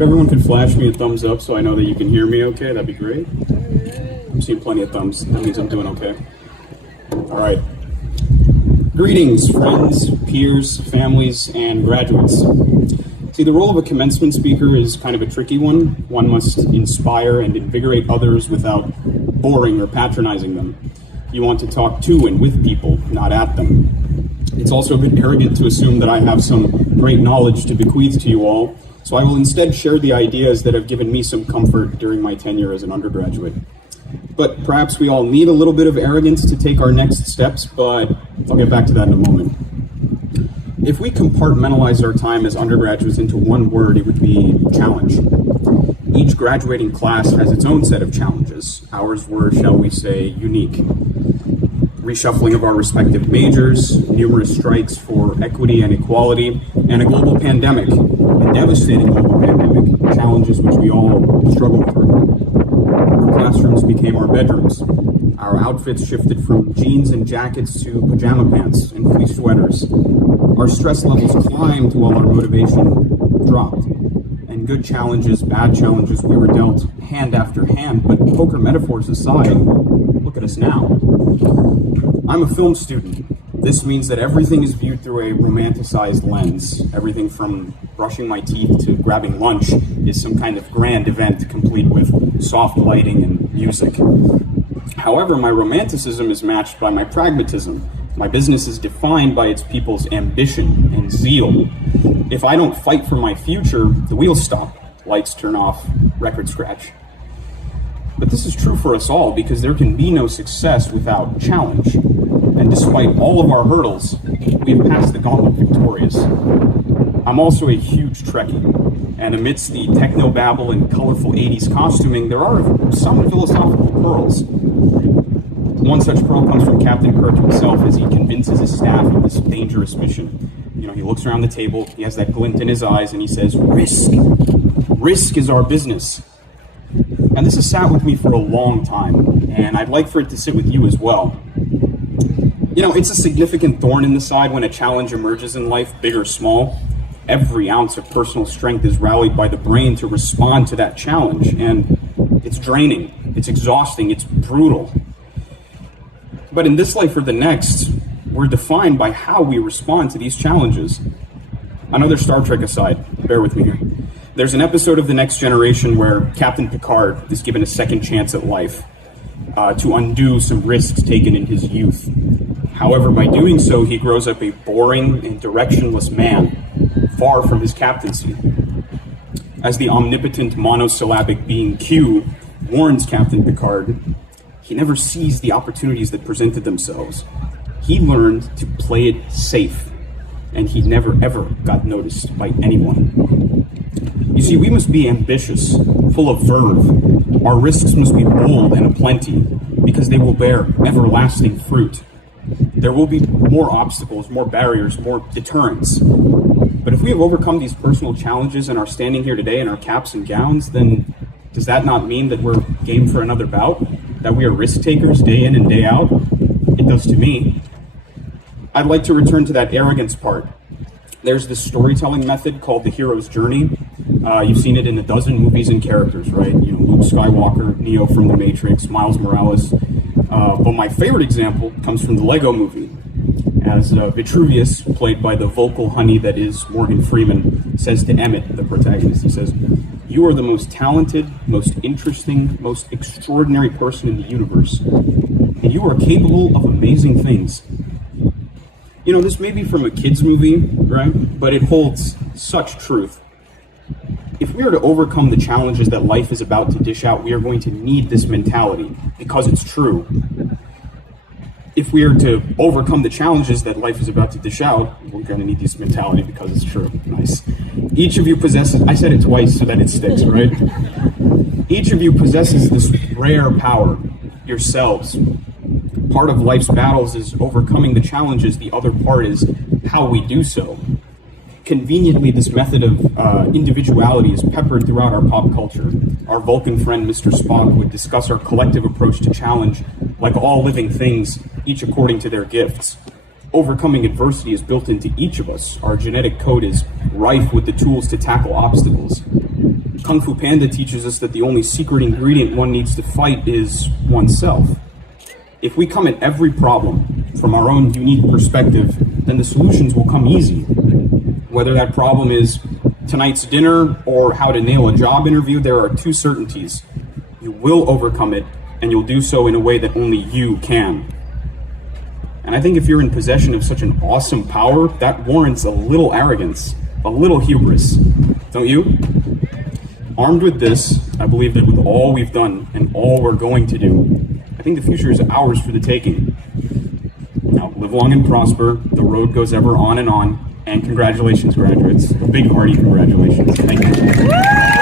If everyone could flash me a thumbs up so I know that you can hear me okay, that'd be great. I'm seeing plenty of thumbs. That means I'm doing okay. All right. Greetings, friends, peers, families, and graduates. See, the role of a commencement speaker is kind of a tricky one. One must inspire and invigorate others without boring or patronizing them. You want to talk to and with people, not at them. It's also a bit arrogant to assume that I have some great knowledge to bequeath to you all, so I will instead share the ideas that have given me some comfort during my tenure as an undergraduate. But perhaps we all need a little bit of arrogance to take our next steps, but I'll get back to that in a moment. If we compartmentalize our time as undergraduates into one word, it would be challenge. Each graduating class has its own set of challenges. Ours were, shall we say, unique. Reshuffling of our respective majors, numerous strikes for equity and equality, and a global pandemic, a devastating global pandemic, challenges which we all struggle through. Our classrooms became our bedrooms. Our outfits shifted from jeans and jackets to pajama pants and fleece sweaters. Our stress levels climbed while our motivation dropped. And good challenges, bad challenges, we were dealt hand after hand. But poker metaphors aside, look at us now. I'm a film student. This means that everything is viewed through a romanticized lens. Everything from brushing my teeth to grabbing lunch is some kind of grand event complete with soft lighting and music. However, my romanticism is matched by my pragmatism. My business is defined by its people's ambition and zeal. If I don't fight for my future, the wheels stop, lights turn off, record scratch. But this is true for us all because there can be no success without challenge. And despite all of our hurdles, we have passed the gauntlet victorious. I'm also a huge Trekkie, and amidst the technobabble and colorful 80s costuming, there are some philosophical pearls. One such pearl comes from Captain Kirk himself as he convinces his staff of this dangerous mission. He looks around the table, he has that glint in his eyes, and he says, "Risk. Risk is our business." And this has sat with me for a long time, and I'd like for it to sit with you as well. It's a significant thorn in the side when a challenge emerges in life, big or small. Every ounce of personal strength is rallied by the brain to respond to that challenge, and it's draining, it's exhausting, it's brutal. But in this life or the next, we're defined by how we respond to these challenges. Another Star Trek aside, bear with me here. There's an episode of The Next Generation where Captain Picard is given a second chance at life to undo some risks taken in his youth. However, by doing so, he grows up a boring and directionless man, far from his captaincy. As the omnipotent monosyllabic being Q warns Captain Picard, he never seized the opportunities that presented themselves. He learned to play it safe, and he never ever got noticed by anyone. You see, we must be ambitious, full of verve. Our risks must be bold and aplenty, because they will bear everlasting fruit. There will be more obstacles, more barriers, more deterrents. But if we have overcome these personal challenges and are standing here today in our caps and gowns, then does that not mean that we're game for another bout? That we are risk takers day in and day out? It does to me. I'd like to return to that arrogance part. There's this storytelling method called the hero's journey. You've seen it in a dozen movies and characters, right? Luke Skywalker, Neo from The Matrix, Miles Morales. But my favorite example comes from the Lego movie. As Vitruvius, played by the vocal honey that is Morgan Freeman, says to Emmett, the protagonist, he says, "You are the most talented, most interesting, most extraordinary person in the universe, and you are capable of amazing things." This may be from a kid's movie, right? But it holds such truth. If we are to overcome the challenges that life is about to dish out, we are going to need this mentality because it's true. If we are to overcome the challenges that life is about to dish out, we're going to need this mentality because it's true. Nice. Each of you possesses, I said it twice so that it sticks, right? Each of you possesses this rare power, yourselves. Part of life's battles is overcoming the challenges. The other part is how we do so. Conveniently, this method of individuality is peppered throughout our pop culture. Our Vulcan friend, Mr. Spock, would discuss our collective approach to challenge like all living things, each according to their gifts. Overcoming adversity is built into each of us. Our genetic code is rife with the tools to tackle obstacles. Kung Fu Panda teaches us that the only secret ingredient one needs to fight is oneself. If we come at every problem from our own unique perspective, then the solutions will come easy. Whether that problem is tonight's dinner or how to nail a job interview, there are two certainties. You will overcome it, and you'll do so in a way that only you can. And I think if you're in possession of such an awesome power, that warrants a little arrogance, a little hubris, don't you? Armed with this, I believe that with all we've done and all we're going to do, I think the future is ours for the taking. Now, live long and prosper. The road goes ever on, and congratulations, graduates. A big hearty congratulations. Thank you.